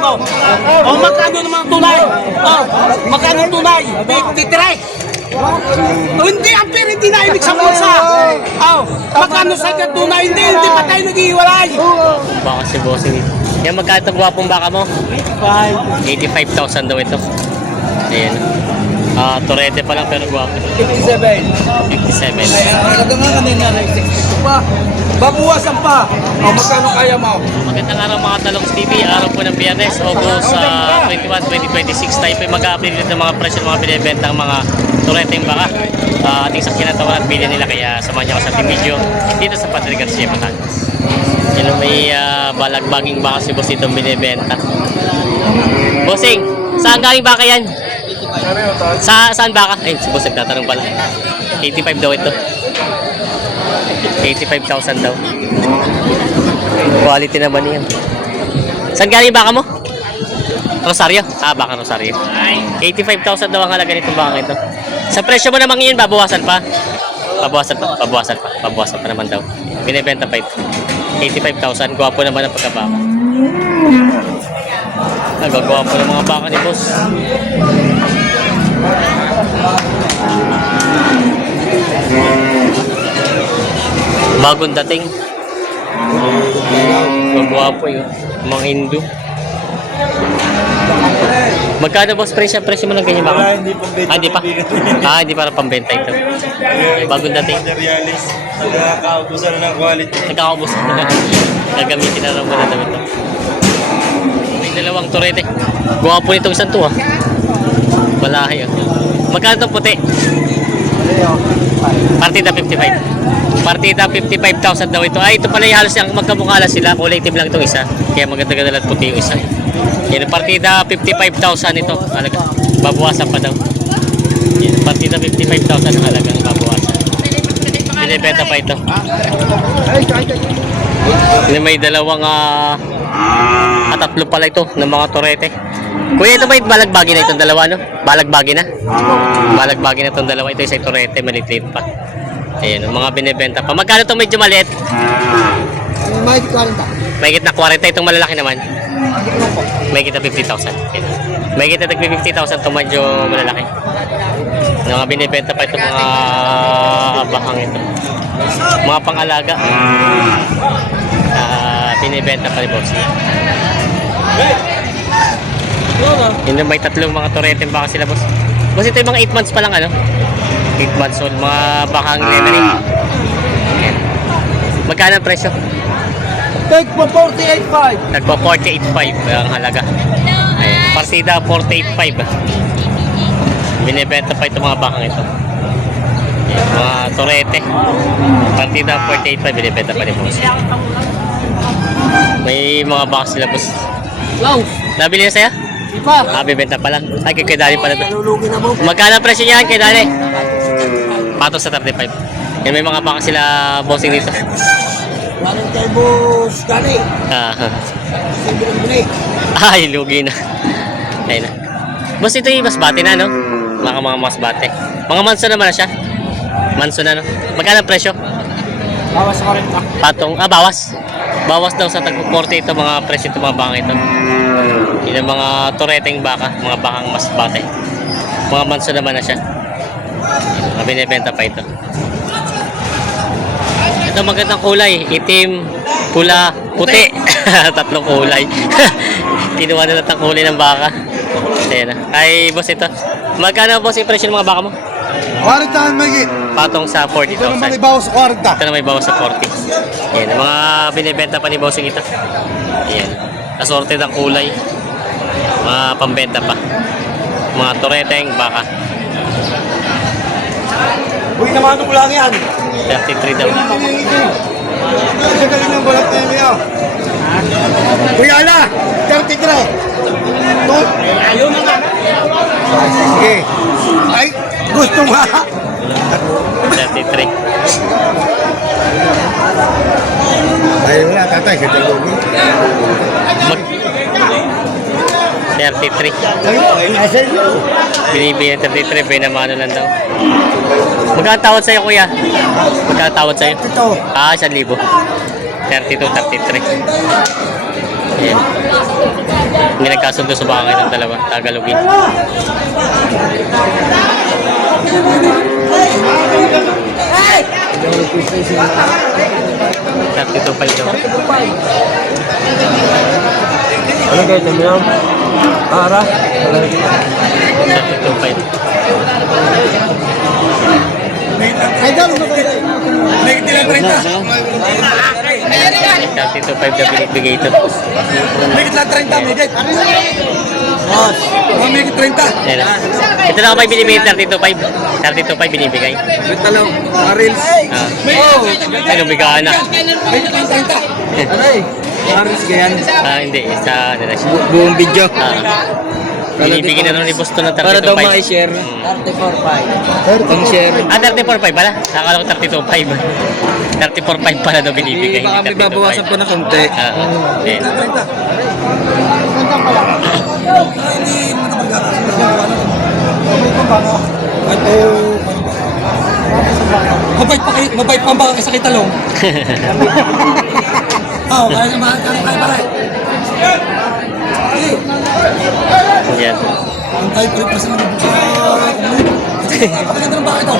libo. O, magkano naman tunay? O, magkano tunay? 53. O, hindi, ang pera hindi na ibig sa bulsa. O, magkano sa tunay? Hindi pa tayo nag-iwalay. Baka si bossing. Yan, magkano ito gwapong baka mo? 85,000 daw ito. Ayan. Torete pa lang pero gwapo. 57. 57. Talaga nga kanina na 62 pa. Babuwasan pa. O, magkano kaya mo? Magandang araw mga Talongs TV. Araw po ng Biyernes, August 21, 2026. Tayo po mag-update dito ng mga presyo ng mga binibentang mga tureteng baka. Ating sakyan na tawaran at bilhin nila. Kaya samahan niyo ako sa ating video dito sa Padre Garcia, Batangas. Yan may balagbaging baka si boss itong binibenta. Bossing, saan galing baka yan? Saan baka? Ay, si boss nagtatanong pala. 85 daw ito. 85,000 daw. Quality naman yan. Saan galing baka mo? Rosario? Baka Rosario. 85,000 daw ang halaga nitong baka ito. Sa presyo mo naman ngayon, babawasan pa? Babawasan pa naman daw. Binibenta pa ito. 85,000. Gwapo naman ang pagkabaka. Nagagwapo ng mga baka ni boss. Bagong dating. Magwapo yun. Mga Hindu. Magkano boss presyo mo ng ganyan baka? Hindi pambenta. Hindi pa? Hindi para pambenta ito. Bagong dating. Materialis. Nagkakaubusan ng quality. Nagkakaubos. Gagamitin na lang muna daw ito. May dalawang torete. Gwapo nitong isang to Malahay Magkano itong puti? Partida 55. Partida 55,000 daw ito. Ito pala yung halos yung magkamukha sila. Kulay itim lang itong isa. Kaya maganda-ganda at puti yung isa. Yan, partida 55,000 ito. Halaga. Babawasan pa daw. Yan, partida 55,000 ang halaga. Babawasan. Binibenta pa ito. May dalawang tatlo pala ito ng mga torete. Kuya, ito ba yung balagbagi na itong dalawa, no? Balagbagi na? Balagbagi na itong dalawa. Ito yung torete, maliit pa. Ayan, mga binibenta pa. Magkano itong medyo maliit? May 40. May na 40. Itong malalaki naman? May kita 50,000. May kita 50,000 itong medyo malalaki. Mga binibenta pa itong mga bahang ito. Mga pangalaga. Binibenta pa rin boss. Hindi, may tatlong mga torete baka sila boss. Boss, ito yung mga 8 months pa lang 8 months old, mga bakang leather. Magkano ang presyo? Take po 48.5. Nagpo 48.5 ang halaga. Ayan, partida 48.5. Binibenta pa itong mga bakang ito. Ayan, mga torete. Partida 48.5 binibenta pa rin boss. May mga baka sila boss. Wow. Nabili na sa'yo? Ipa. Bibenta pa lang. Ay, kay Dali pala ito. Nalulugi na mo. Magkano ang presyo niyan kay Dali? Patos sa 35. Yan, may mga baka sila bossing dito. Walang taibos gani. Ay, lugi na. Ayun na. Boss, ito yung masbate na, no? Mga masbate. Mga manso naman na siya. Manso na, no? Magkano ang presyo? Bawas sa 40. Patong, bawas. Bawas daw sa tag-40 ito, mga presyo ito, mga baka ito. Yun ang mga toreteng baka, mga bakang masbate. Mga manso naman na siya. Mga binibenta pa ito. Ito magandang kulay, itim, pula, puti. Tatlong kulay. Kinuha na lang kulay ng baka. Ayan na. Ay, boss ito. Magkano boss yung presyo ng mga baka mo? 40 magigit. Patong sa 40,000. Ito naman ibawas sa 40. Ito na may bawas sa 40. Ayan, mga binibenta pa ni bossing ito. Ayan. Kasorte ng kulay. Mga pambenta pa. Mga toreteng baka. Uy, naman ko lang yan. 33 daw. Kasi galing ng balat na yan. Kuya ala, 33. Ayaw na nga. Sige. Ay, gusto nga. 33. Ay, wala, tatay. Kasi lugi. 33. Ay, nasa iyo. Binibigyan 33, pinamano lang daw. Magkano tawad sa'yo, kuya? Magkano tawad sa'yo? Ito. 1,000. 32, 33. Ayan. Hindi nagkasundo sa baka ng dalawa. Tagalogin. Tapos ito pa ito. Ano kayo, dami lang? Ara? Tapos ito pa ito. Idol, may tila 30. Tapos ito pa ito binibigay ito. May tila 30, may gate. Boss, may 30. Ayan. Ito na ako pa binibigay 32.5. 32.5 binibigay. May talong, Arils. Ano bigaan na? May tila 30. Aray, Arils ganyan. Hindi. Sa ano na siya. Buong video. Binibigyan na rin ni Boston ng 32.5. Para daw ma-share. 34.5. Ang share. 34.5 pala? Nakakala ko 32.5. 34.5 pala daw binibigay. Baka may babawasan pa na konti. Eh. Mabait pa ba sa kitalong? Oo, kaya naman, kaya pala. Yan. Ang tayo pa rin kasi napaganda ng bakit ito?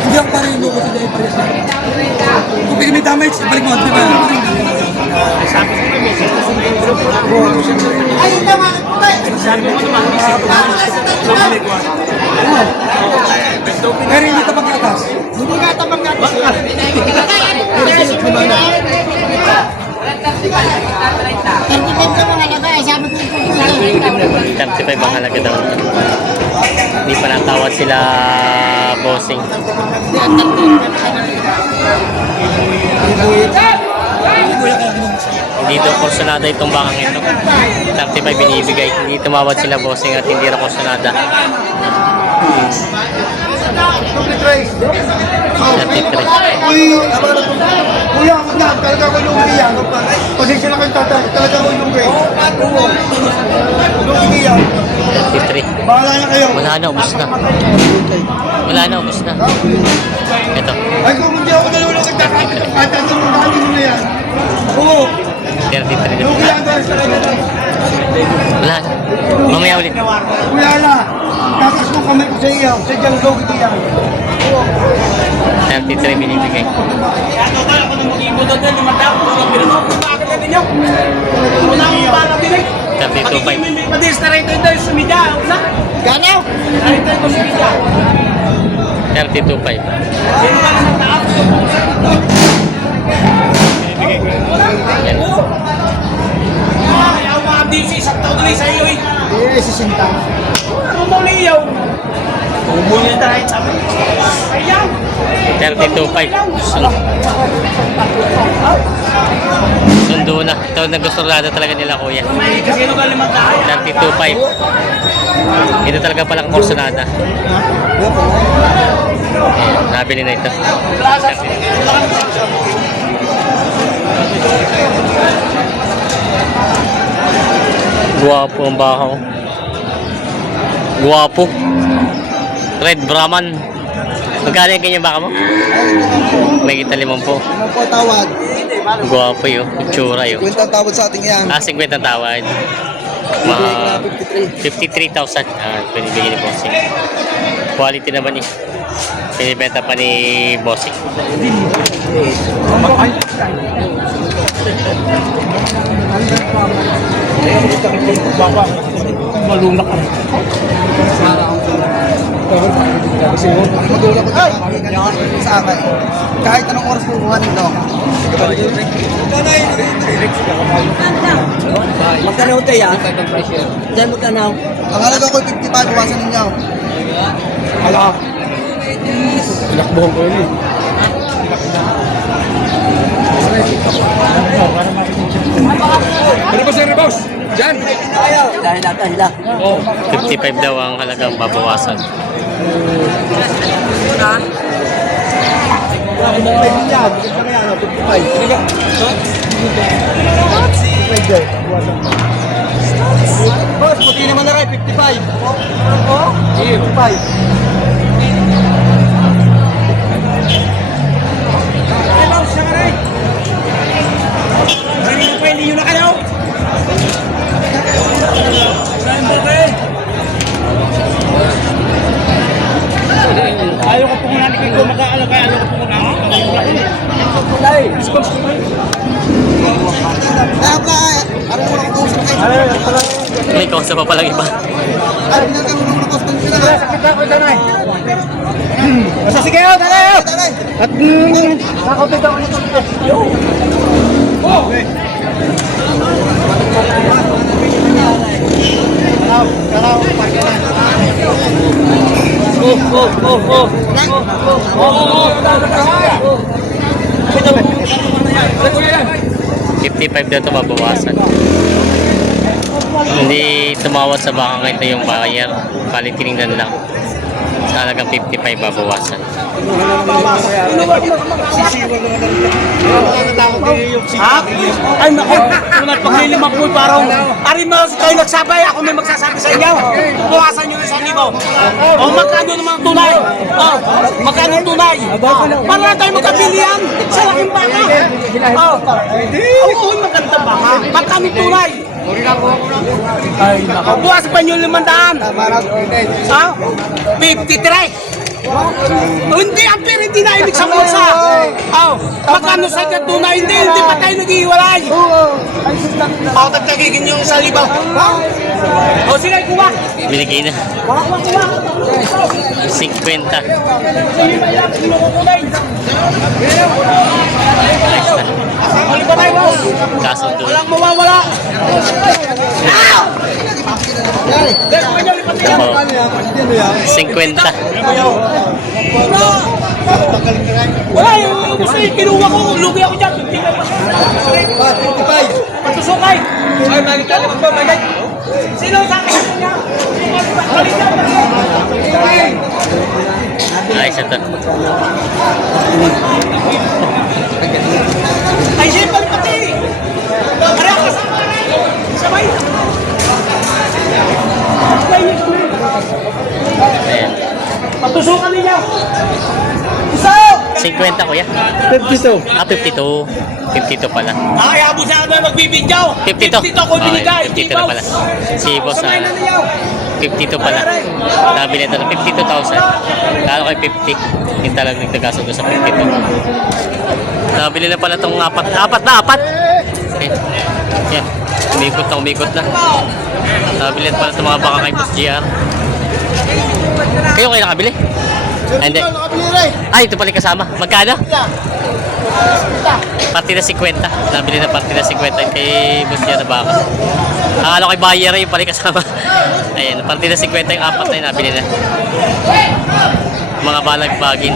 Hindi ako parang yung loko sa dahil parehas na. Kung pili may damage, balik mo, di ba? Pero hindi tapang katas. Hindi nga tapang katas. 35 ang halaga daw. Hindi pa natawad sila bossing. Hindi daw kursunada itong bakang ito. 35 binibigay. Hindi tumawad sila bossing at hindi na kursunada. 33. Kuya, ako na, talaga ko yung iyan. Pasensya na kayo tatay, talaga ko yung gay. Yung iyan. 33. Bahala na kayo. Wala na, ubos na. Wala na, ubos na. Ito. Ay, kung hindi ako nalulong nagkakaroon, kahit ang tumutali mo na yan. Oo. 33 Yung na. iyan guys, talaga na. Wala na. Mamaya ulit. Kuya na, takas mo kami ko sa iyo, sa diyang logit iyan. 33 binibigay. Ano ba? Ako nang mag-ibon doon yan, lumatap. Walang pinanong. Bakit na ninyo? Wala akong bala pinay. 32.5. May padis na rin ito yung sumidya. Una? Ganaw? Narito yung sumidya. 32.5. Sino ka na sa taas? Yan. Ayaw mga DC, saktaw tuloy sa iyo eh. Eh, sisinta. Ano mo liyaw? Umuli na rin sabi. Ayaw. 32.5. Sundo na. Ito naggusto talaga nila kuya. Kasi ano ka limang tayo? 32.5. Ito talaga palang kursonada. Ayan, nabili na ito. Guwapo ang bakaw. Guwapo. Red Brahman. Magkano yung ganyan baka mo? May kita 50. Ano po tawad? Guwapo yun. Itsura yun. Kwentang tawad sa ating yan. 50 ang tawad. Mga 53,000. Pinibigyan ni Bossing. Quality naman eh. Pinibenta pa ni Bossing. Malulak ka. Magulang ko sa akin. Kahit anong oras po kuha nito. Magkano ito yan? Diyan magkano? Ang halaga ko 55, iwasan ninyo. Hala. Pinakbuhan ko yun eh. Ano ba sir, boss? Diyan! Dahil natin sila. 55 daw ang halagang babawasan. Boss, puti naman na rin, 55. Oo? 55. gusto pa palang iba. Ay, pinagkaroon ng custom sila. Sakit ako, tanay. Basta sige, tanay. At, nakaulit ako nito. Oh! Kalaw, pagkalan. Oh. 55 daw ito mabawasan. Hindi tumawad sa baka ngayon yung buyer. Bali tinignan lang. Sa halagang 55 mabawasan. Ha? Ay, naku. Tunay paglilima po parang ari mo kayo nagsabay, ako may magsasabi sa inyo. Buwasan nyo na sa libo. O magkano naman ang tunay? O, magkano ang tunay? Para tayo magkabilihan sa laking baka. O, oo, maganda baka. Magkano ang tunay? Ay, naku. Buwas pa nyo 500. Ha? 53. Hindi, ang pera hindi na ibig sa bulsa. Magkano sa tunay? Hindi pa tayo nag-iwalay. Tagtagigin yung sa libaw. O, sige, kuha. Binigay na. Kuha. 50. Huli pa tayo, boss. Kasundo. Walang mawawala. Ito, 50. Wala yung gusto yung kinuha ko. Lugi ako dyan. 55. Patusukay. Ay, magkali mo ba? Sino sa akin niya? Ayos ito. Ay, siya pala pati. Para ka sa sabay. Ayan. Patusukan niya. Isa! 50 kuya. 52. 52. 52 pala. Kaya mo sa akin magbibigyaw. 52. ko binigay. 52 na pala. Si boss Sabay na niya. 52 pala. Nabili ito ng 52,000. Lalo kay 50. Yung talagang nagtagasundo sa 52. Nabili na pala itong apat. Okay. Yan. Umikot na. Nabili na pala itong mga baka kay Boss GR. Kayo nakabili? Hindi. Ay, ito pala yung kasama. Magkano? Partida 50. Nabili na partida 50 kay Boss GR na baka. Akala ko kay buyer yung pala yung kasama. Ayan, partida 50 yung apat na yung nabili na. Mga balagbagin.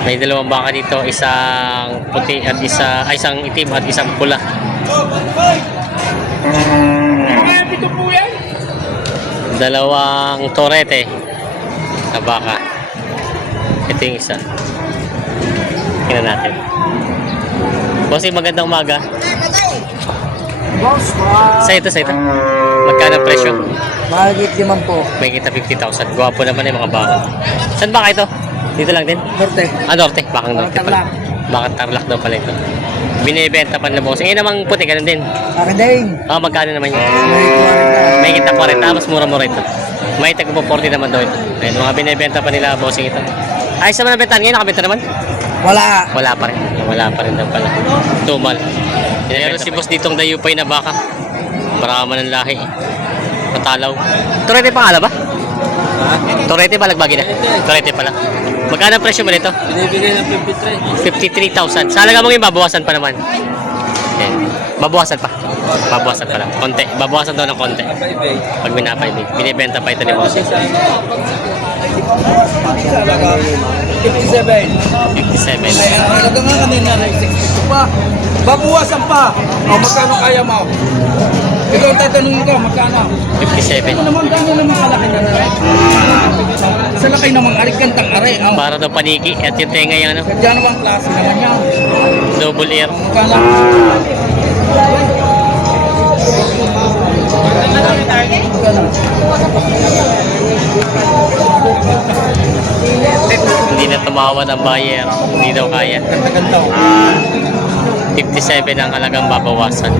May dalawang baka dito, isang puti at isang itim at isang pula. Dalawang torete na baka. Ito yung isa. Tingnan natin. Bossy, magandang umaga. Sa ito. Magkano ang presyo? Mahigit 5 po. May kita 50,000. Gwapo naman yung mga baka. Saan baka ito? Dito lang din? Norte. Norte. Bakang Norte pala. Bakang Tarlac daw pala ito. Binibenta pa na boss. Ngayon namang puti, ganun din. Akin din. Magkano naman yun? May May kita 40. Mas mura-mura ito. May tag po 40 naman daw ito. Ayun, mga binibenta pa nila bossing ito. Ayos naman ang bentahan ngayon. Nakabenta naman? Wala. Wala pa rin daw pala. Tumal. Meron si boss ditong dayupay na baka. Marama ng lahi. Matalaw. Torete pa nga ba? Torete ba lagbagi na? Torete pala. Magkano ang presyo mo nito? Binibigay ng 53,000. Sa halaga mo ngayon, babawasan pa naman. Ayan. Babawasan pa lang. Konti. Babawasan daw ng konti. Pag binapaibig. Binibenta pa ito ni boss. 57. 57. Talaga nga kanina, 62 pa. Babuwasan pa. Magkano kaya mo? Ikaw tatanungin ko, magkano? 57. Naman gano'n naman kalaki na rin. Sa laki namang aray, gantang aray. Para daw paniki. At yung tenga yung ano, Diyan naman klase naman yan. double ear. Magkano? Hindi na tumawad ang buyer. Hindi daw kaya. Ganda. 57 ang halagang babawasan.